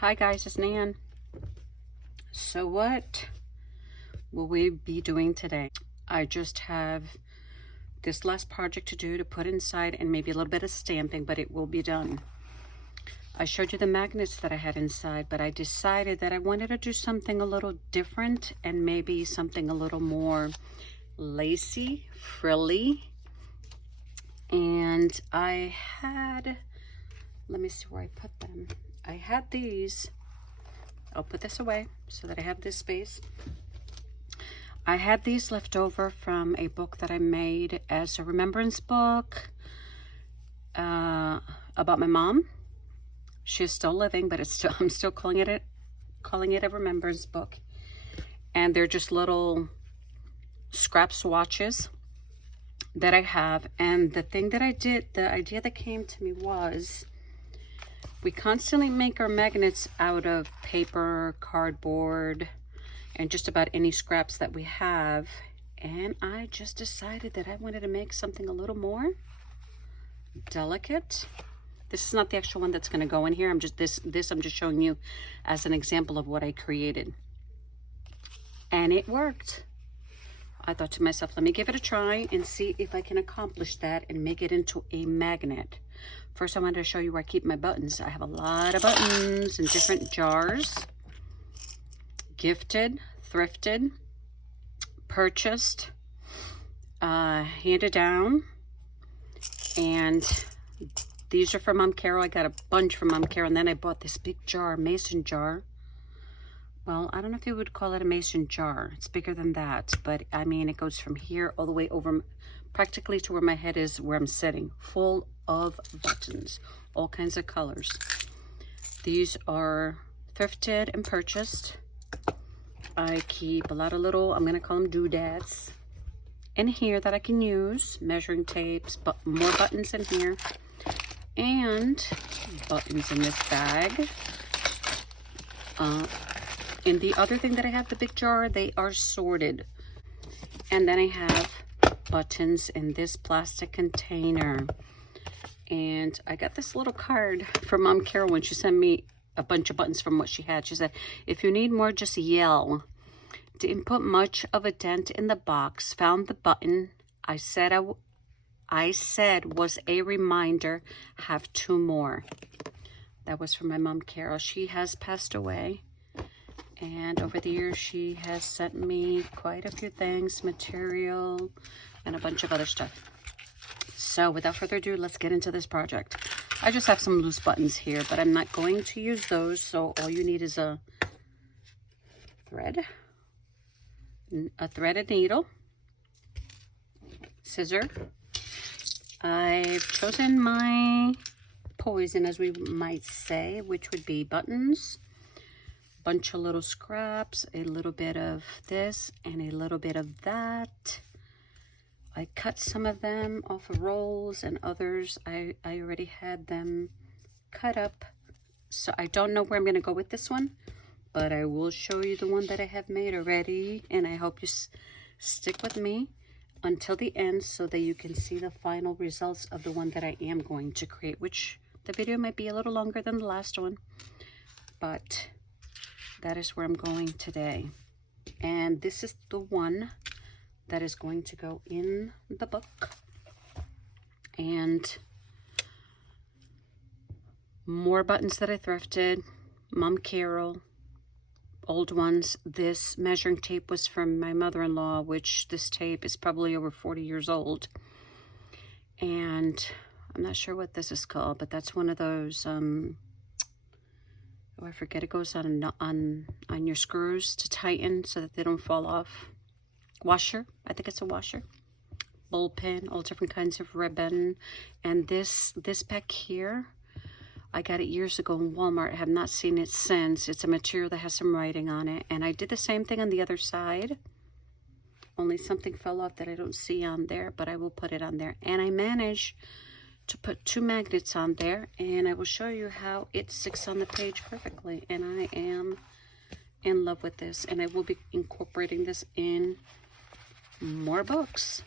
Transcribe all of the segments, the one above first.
Hi guys, it's Nan. So what will we be doing today? I just have this last project to do to put inside and maybe a little bit of stamping, but it will be done. I showed you the magnets that I had inside, but I decided that I wanted to do something a little different and maybe something a little more lacy, frilly. And I had, let me see where I put them. I had these. I'll put this away so that I have this space. I had these left over from a book that I made as a remembrance book about my mom. She's still living, but I'm still calling it a remembrance book. And they're just little scrap swatches that I have. And the thing that I did, the idea that came to me was, we constantly make our magnets out of paper, cardboard, and just about any scraps that we have. And I just decided that I wanted to make something a little more delicate. This is not the actual one that's going to go in here. I'm just showing you as an example of what I created. And it worked. I thought to myself, let me give it a try and see if I can accomplish that and make it into a magnet. First, I wanted to show you where I keep my buttons. I have a lot of buttons in different jars. Gifted, thrifted, purchased, handed down. And these are from Mom Carol. I got a bunch from Mom Carol. And then I bought this big jar, mason jar. Well, I don't know if you would call it a mason jar. It's bigger than that. But, I mean, it goes from here all the way over practically to where my head is, where I'm sitting. Full of buttons, all kinds of colors. These are thrifted and purchased. I keep a lot of little, I'm going to call them doodads in here that I can use. Measuring tapes, but more buttons in here. And buttons in this bag. And the other thing that I have, the big jar, they are sorted. And then I have buttons in this plastic container. And I got this little card from Mom Carol when she sent me a bunch of buttons from what she had. She said, if you need more, just yell. Didn't put much of a dent in the box. Found the button I said was a reminder. Have 2 more. That was from my Mom Carol. She has passed away. And over the years, she has sent me quite a few things, material, and a bunch of other stuff. So without further ado, let's get into this project. I just have some loose buttons here, but I'm not going to use those. So all you need is a thread, a threaded needle, scissor. I've chosen my poison, as we might say, which would be buttons, bunch of little scraps, a little bit of this and a little bit of that. I cut some of them off of rolls, and others I already had them cut up. So I don't know where I'm going to go with this one, but I will show you the one that I have made already, and I hope you stick with me until the end so that you can see the final results of the one that I am going to create, which the video might be a little longer than the last one, but that is where I'm going today. And this is the one that is going to go in the book. And more buttons that I thrifted. Mom Carol, old ones. This measuring tape was from my mother-in-law, which this tape is probably over 40 years old. And I'm not sure what this is called, but that's one of those, oh, I forget, it goes on your screws to tighten so that they don't fall off. Washer, I think it's a washer. Ball pin, all different kinds of ribbon. And this back here, I got it years ago in Walmart. I have not seen it since. It's a material that has some writing on it. And I did the same thing on the other side. Only something fell off that I don't see on there, but I will put it on there. And I managed to put 2 magnets on there, and I will show you how it sticks on the page perfectly. And I am in love with this, and I will be incorporating this in more books,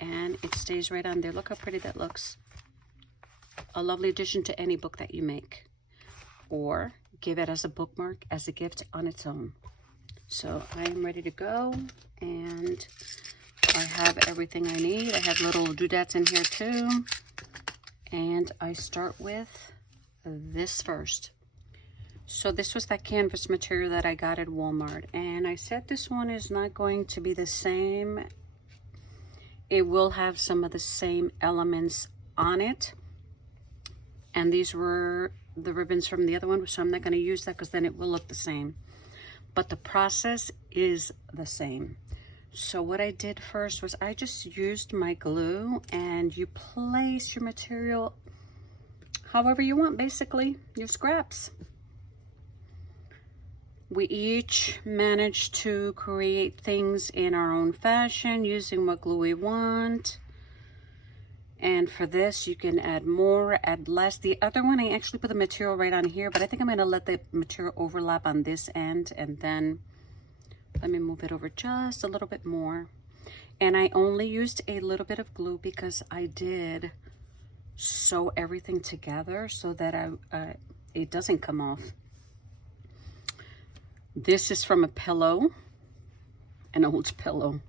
and it stays right on there. Look how pretty that looks. A lovely addition to any book that you make. or give it as a bookmark, as a gift on its own. So I am ready to go, and I have everything I need. I have little doodads in here too. And I start with this first. So this was that canvas material that I got at Walmart. And I said this one is not going to be the same. It will have some of the same elements on it. And these were the ribbons from the other one, so I'm not going to use that because then it will look the same. But the process is the same. So what I did first was I just used my glue, and you place your material however you want, basically, your scraps. We each managed to create things in our own fashion using what glue we want. And for this, you can add more, add less. The other one, I actually put the material right on here, but I think I'm going to let the material overlap on this end, and then let me move it over just a little bit more. And I only used a little bit of glue because I did sew everything together so that it doesn't come off. This is from a pillow, an old pillow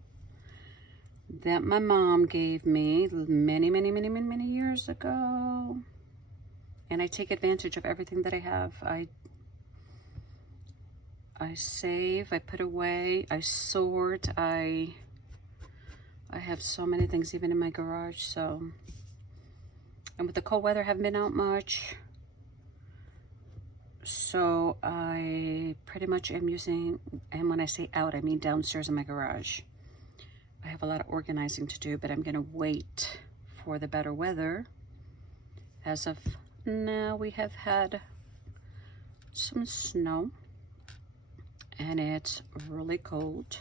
that my mom gave me many years ago. And I take advantage of everything that I have. I save, I put away, I sort, I have so many things even in my garage. So, and with the cold weather, I haven't been out much. So I pretty much am using, and when I say out, I mean downstairs in my garage. I have a lot of organizing to do, but I'm gonna wait for the better weather. As of now, we have had some snow, and it's really cold.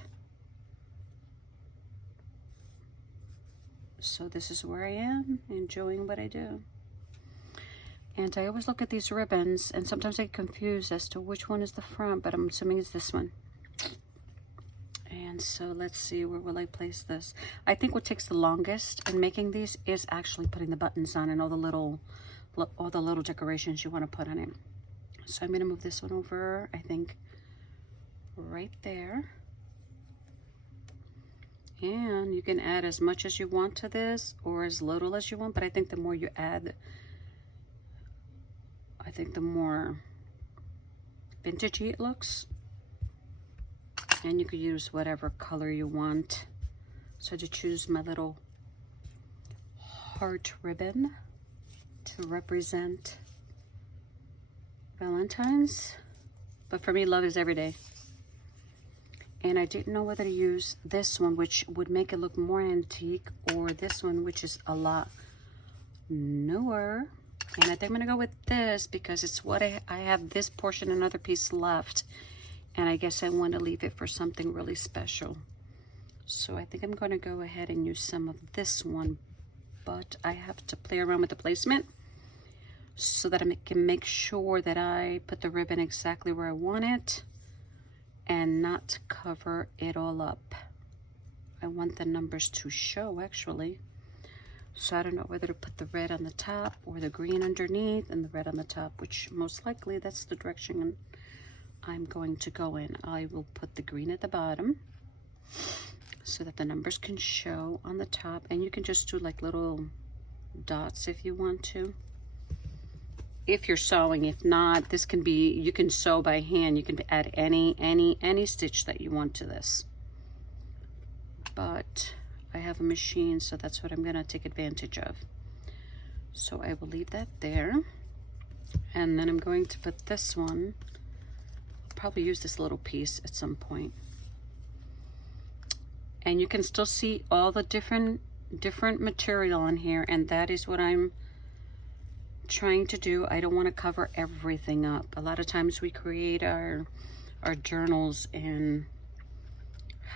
So this is where I am, enjoying what I do. And I always look at these ribbons, and sometimes I get confused as to which one is the front, but I'm assuming it's this one. And so let's see, where will I place this? I think what takes the longest in making these is actually putting the buttons on and all the little decorations you want to put on it. So I'm going to move this one over, I think, right there. And you can add as much as you want to this or as little as you want, but I think the more you add, I think the more vintagey it looks. And you could use whatever color you want. So to choose my little heart ribbon to represent Valentine's. But for me, love is every day. And I didn't know whether to use this one, which would make it look more antique, or this one, which is a lot newer. And I think I'm gonna go with this because it's what I have this portion, another piece left. And I guess I want to leave it for something really special. So I think I'm going to go ahead and use some of this one, but I have to play around with the placement so that I can make sure that I put the ribbon exactly where I want it and not cover it all up. I want the numbers to show, actually. So I don't know whether to put the red on the top or the green underneath and the red on the top, which most likely that's the direction I'm going to go in. I will put the green at the bottom so that the numbers can show on the top, and you can just do like little dots if you want to. If you're sewing, if not, this can be, you can sew by hand. You can add any stitch that you want to this. But I have a machine, so that's what I'm gonna take advantage of. So I will leave that there. And then I'm going to put this one, probably use this little piece at some point. And you can still see all the different material on here, and that is what I'm trying to do. I don't want to cover everything up. A lot of times we create our journals, and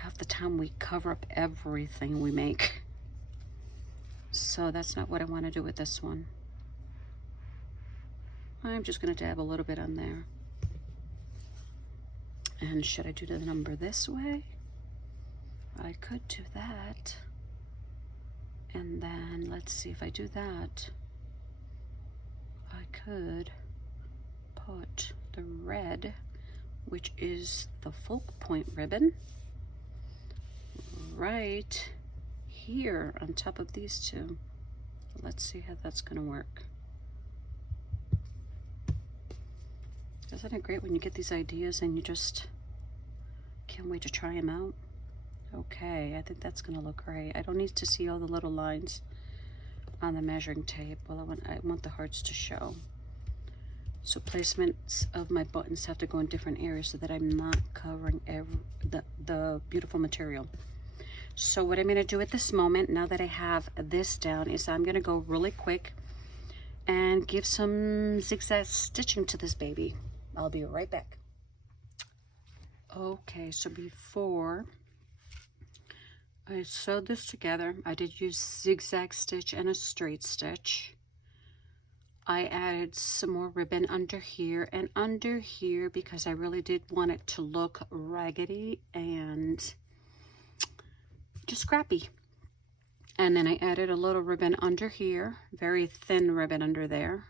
half the time we cover up everything we make. So that's not what I want to do with this one. I'm just going to dab a little bit on there. And should I do the number this way? I could do that. And then let's see if I do that. I could put the red, which is the Folk Point ribbon, right here on top of these two. Let's see how that's going to work. Isn't it great when you get these ideas and you just can't wait to try them out? Okay, I think that's going to look great. I don't need to see all the little lines on the measuring tape. Well, I want the hearts to show. So placements of my buttons have to go in different areas so that I'm not covering the beautiful material. So what I'm going to do at this moment, now that I have this down, is I'm going to go really quick and give some zigzag stitching to this baby. I'll be right back. Okay, so before I sewed this together, I did use zigzag stitch and a straight stitch. I added some more ribbon under here and under here because I really did want it to look raggedy and just scrappy. And then I added a little ribbon under here, very thin ribbon under there,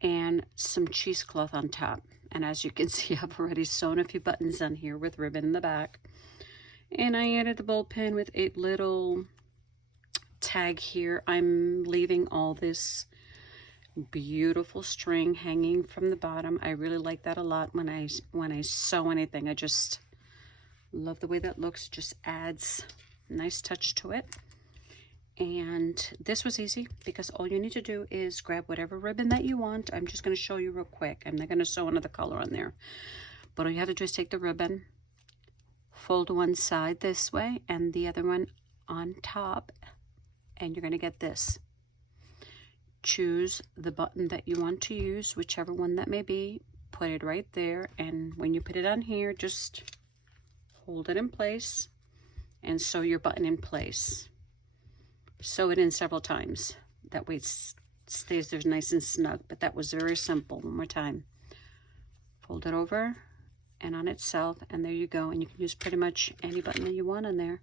and some cheesecloth on top. And as you can see, I've already sewn a few buttons on here with ribbon in the back. And I added the ball pin with a little tag here. I'm leaving all this beautiful string hanging from the bottom. I really like that a lot when I sew anything. I just love the way that looks. It just adds a nice touch to it. And this was easy because all you need to do is grab whatever ribbon that you want. I'm just going to show you real quick. I'm not going to sew another color on there, but all you have to do is take the ribbon, fold one side this way and the other one on top, and you're going to get this. Choose the button that you want to use, whichever one that may be, put it right there, and when you put it on here, just hold it in place and sew your button in place. Sew it in several times. That way it stays there nice and snug, but that was very simple. One more time. Fold it over and on itself, and there you go. And you can use pretty much any button that you want on there.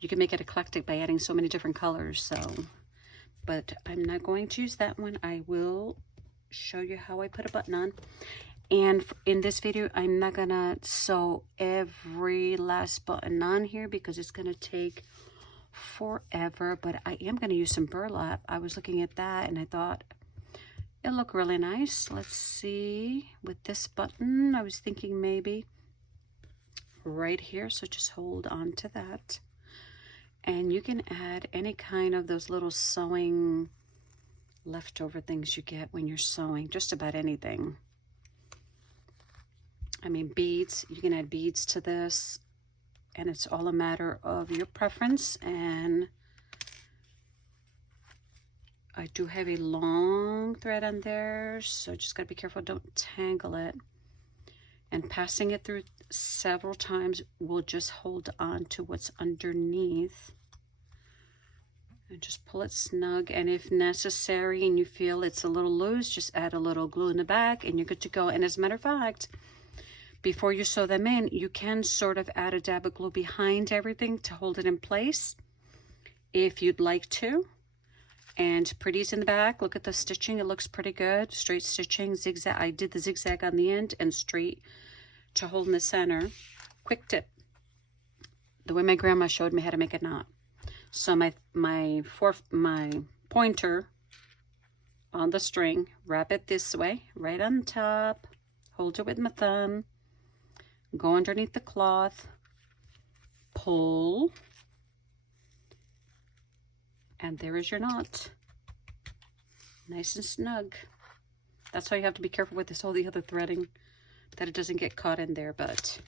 You can make it eclectic by adding so many different colors, so... But I'm not going to use that one. I will show you how I put a button on. And in this video, I'm not gonna sew every last button on here because it's gonna take forever, but I am gonna use some burlap. I was looking at that and I thought it looked really nice. Let's see, with this button, I was thinking maybe right here, so just hold on to that. And you can add any kind of those little sewing leftover things you get when you're sewing, just about anything. I mean, beads, you can add beads to this, and it's all a matter of your preference. And I do have a long thread on there, so just gotta be careful, don't tangle it. And passing it through several times will just hold on to what's underneath. And just pull it snug, and if necessary and you feel it's a little loose, just add a little glue in the back and you're good to go. And as a matter of fact, before you sew them in, you can sort of add a dab of glue behind everything to hold it in place if you'd like to. And pretty's in the back. Look at the stitching, it looks pretty good. Straight stitching, zigzag. I did the zigzag on the end and straight to hold in the center. Quick tip, the way my grandma showed me how to make a knot. So my pointer on the string, wrap it this way, right on top, hold it with my thumb, go underneath the cloth, pull, and there is your knot. Nice and snug. That's why you have to be careful with this, all the other threading, that it doesn't get caught in there. But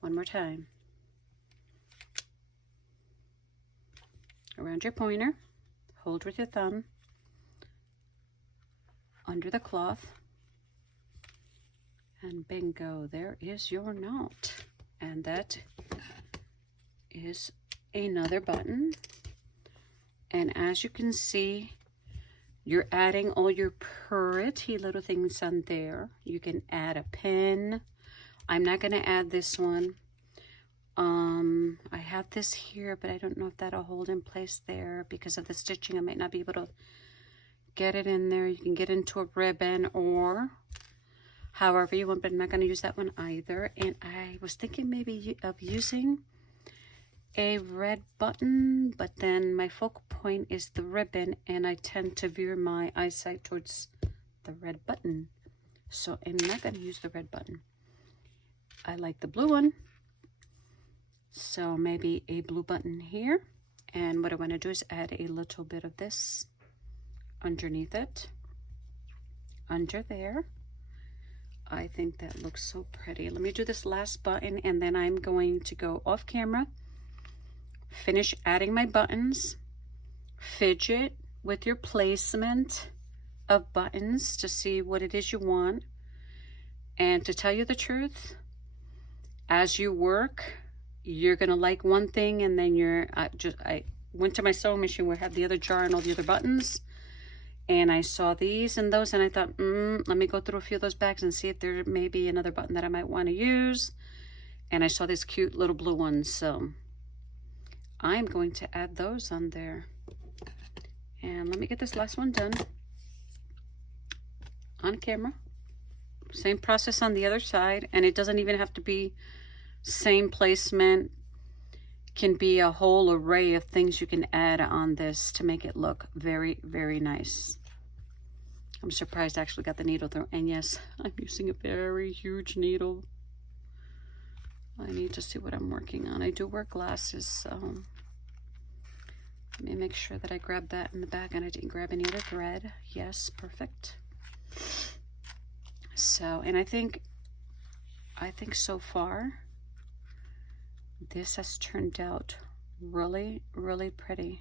one more time. Around your pointer, hold with your thumb, under the cloth, and bingo, there is your knot. And that is another button. And as you can see, you're adding all your pretty little things on there. You can add a pin. I'm not going to add this one. I have this here, but I don't know if that'll hold in place there because of the stitching. I might not be able to get it in there. You can get into a ribbon or however you want, but I'm not going to use that one either. And I was thinking maybe of using a red button, but then my focal point is the ribbon, and I tend to veer my eyesight towards the red button. So I'm not going to use the red button. I like the blue one. So maybe a blue button here. And what I want to do is add a little bit of this underneath it, under there. I think that looks so pretty. Let me do this last button, and then I'm going to go off camera, finish adding my buttons, fidget with your placement of buttons to see what it is you want. And to tell you the truth, as you work, you're gonna like one thing, and then I went to my sewing machine where I have the other jar and all the other buttons, and I saw these and those, and I thought, let me go through a few of those bags and see if there may be another button that I might want to use. And I saw these cute little blue ones, so I'm going to add those on there. And let me get this last one done on camera. Same process on the other side, and it doesn't even have to be same placement. Can be a whole array of things you can add on this to make it look very, very nice. I'm surprised I actually got the needle through, and yes, I'm using a very huge needle. I need to see what I'm working on. I do wear glasses, so let me make sure that I grabbed that in the back and I didn't grab any other thread. Yes, perfect. So, and I think so far this has turned out really, really pretty.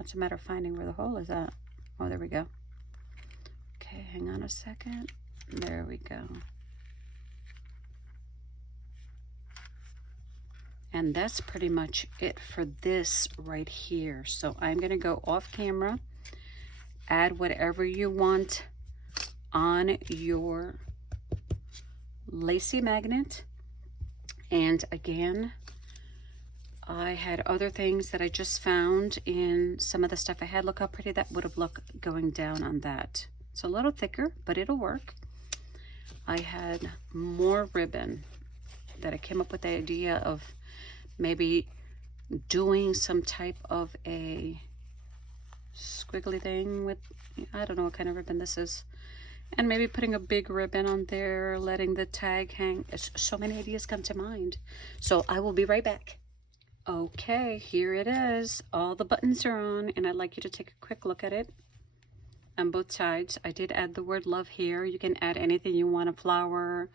It's a matter of finding where the hole is at. Oh, there we go. Okay, hang on a second. There we go. And that's pretty much it for this right here. So I'm going to go off camera, add whatever you want on your lacy magnet. And again, I had other things that I just found in some of the stuff I had. Look how pretty that would have looked going down on that. It's a little thicker, but it'll work. I had more ribbon that I came up with the idea of maybe doing some type of a squiggly thing with, I don't know what kind of ribbon this is, and maybe putting a big ribbon on there, letting the tag hang. So many ideas come to mind. So I will be right back. Okay, here it is. All the buttons are on, and I'd like you to take a quick look at it on both sides. I did add the word love here. You can add anything you want, a flower,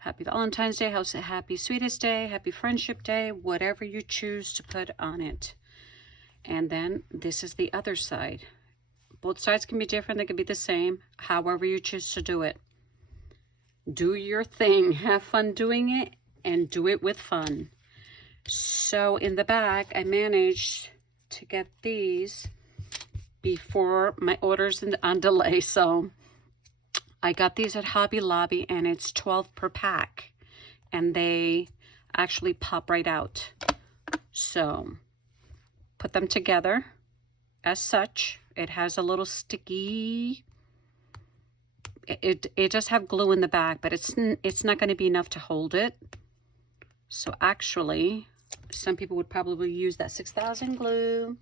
Happy Valentine's Day, Happy Sweetest Day, Happy Friendship Day, whatever you choose to put on it. And then this is the other side. Both sides can be different, they can be the same, however you choose to do it. Do your thing, have fun doing it, and do it with fun. So in the back, I managed to get these before my orders on delay. So I got these at Hobby Lobby, and it's 12 per pack, and they actually pop right out. So put them together as such. It has a little sticky, it does have glue in the back, but it's not going to be enough to hold it. So actually, some people would probably use that 6000 glue,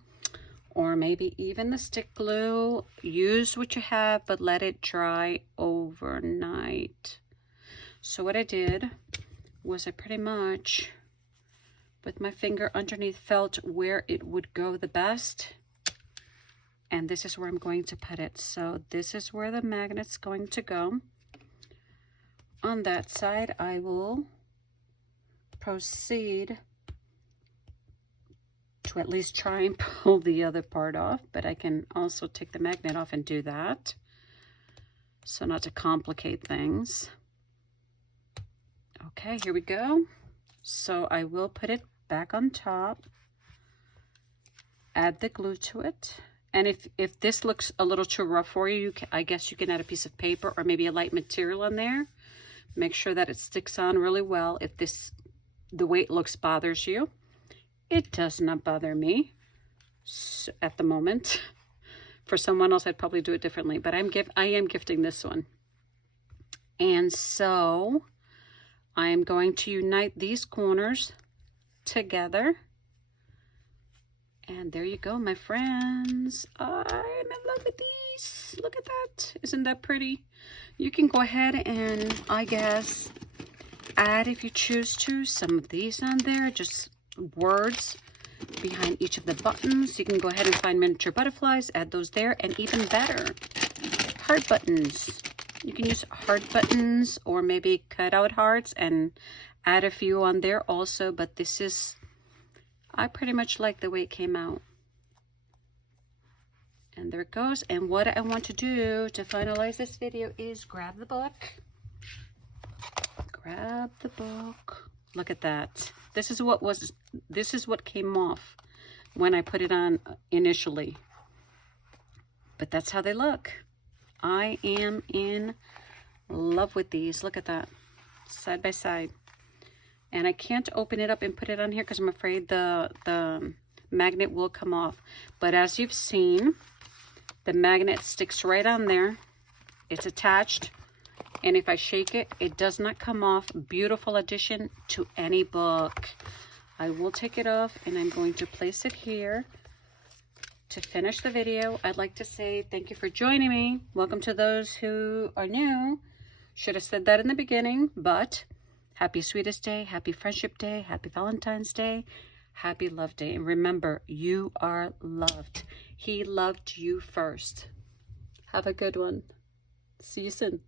or maybe even the stick glue. Use what you have, but let it dry overnight. So what I did was I pretty much, with my finger underneath, felt where it would go the best. And this is where I'm going to put it. So this is where the magnet's going to go. On that side, I will proceed to at least try and pull the other part off, but I can also take the magnet off and do that, so not to complicate things. Okay, here we go. So I will put it back on top, add the glue to it, and if this looks a little too rough for you, I guess you can add a piece of paper or maybe a light material in there. Make sure that it sticks on really well. If the way it looks bothers you, it does not bother me at the moment. For someone else, I'd probably do it differently, but I am gifting this one. And so I am going to unite these corners together. And there you go, my friends. I'm in love with these. Look at that. Isn't that pretty? You can go ahead and, I guess, add, if you choose to, some of these on there. Just words behind each of the buttons. You can go ahead and find miniature butterflies, add those there, and even better, heart buttons. You can use heart buttons or maybe cut out hearts and add a few on there also, but this is, I pretty much like the way it came out. And there it goes. And what I want to do to finalize this video is grab the book. Grab the book. Look at that. This is what came off when I put it on initially. But that's how they look. I am in love with these. Look at that. Side by side. And I can't open it up and put it on here because I'm afraid the magnet will come off. But as you've seen, the magnet sticks right on there. It's attached. And if I shake it, it does not come off. Beautiful addition to any book. I will take it off and I'm going to place it here. To finish the video, I'd like to say thank you for joining me. Welcome to those who are new. Should have said that in the beginning, but happy Sweetest Day, happy Friendship Day, happy Valentine's Day, happy Love Day. And remember, you are loved. He loved you first. Have a good one. See you soon.